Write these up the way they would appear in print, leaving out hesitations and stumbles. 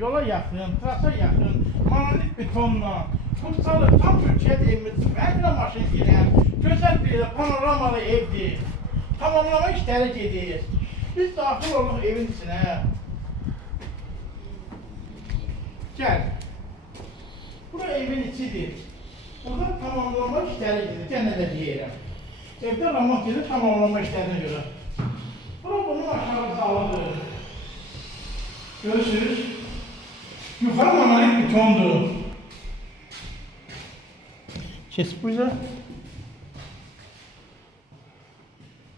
yola yaxın, trasa yaxın, monolit betonla, Kumsalı tam Türkiye'de evimiz, fərqlə maşın girən, gözəl bir panoramalı evdir. Tamamlama işləri gedir. Biz daxil oluq evin içine. Gel. Bura evin içidir. Burada tamamlama işləri gedir. Gene de deyirəm. Evdə remont gedir tamamlama işlərinə görə. Bura bunun aşağı zalıdır. Görürsünüz. Yukarı monolit betondur. Kes burada.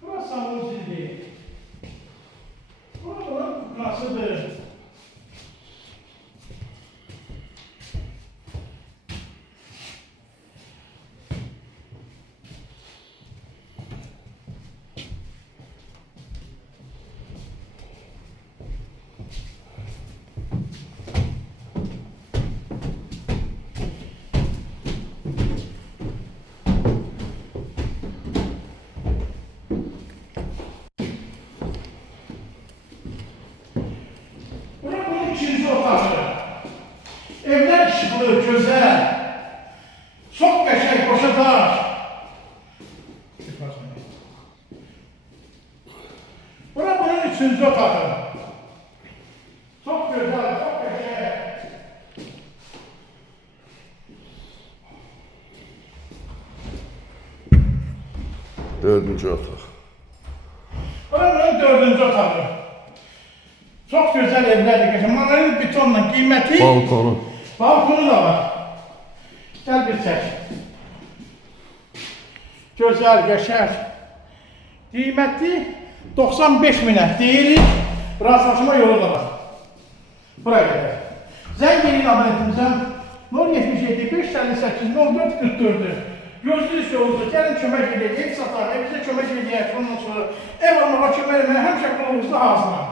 Burası salon zildi. Buranın kuklasıdır. İkinci otağı. Evler ışıklı, güzel. Çok qəşəng, boşa dar. Bura bunun üçüncü otağı. Çok güzel, çok qəşəng. Dördüncü otaq. Bura bunun dördüncü otağı. Çok güzel evlerdir. Monolit betonla kıymeti. Balkonu. Balkonu da var. Gel bir çek. Güzel, qəşəng. Kıymeti 95 minə deyirik. Razılaşma yolu da var. Buraya kadar. Zəng edin abonetimizə 077 558 04 44'dür. Gözlüyüz yolunda gəlin kömək edək, ev satar, evizə kömək edək. Ondan sonra ev almağa kömək etməyə həmişə qolumuzda hazırlar.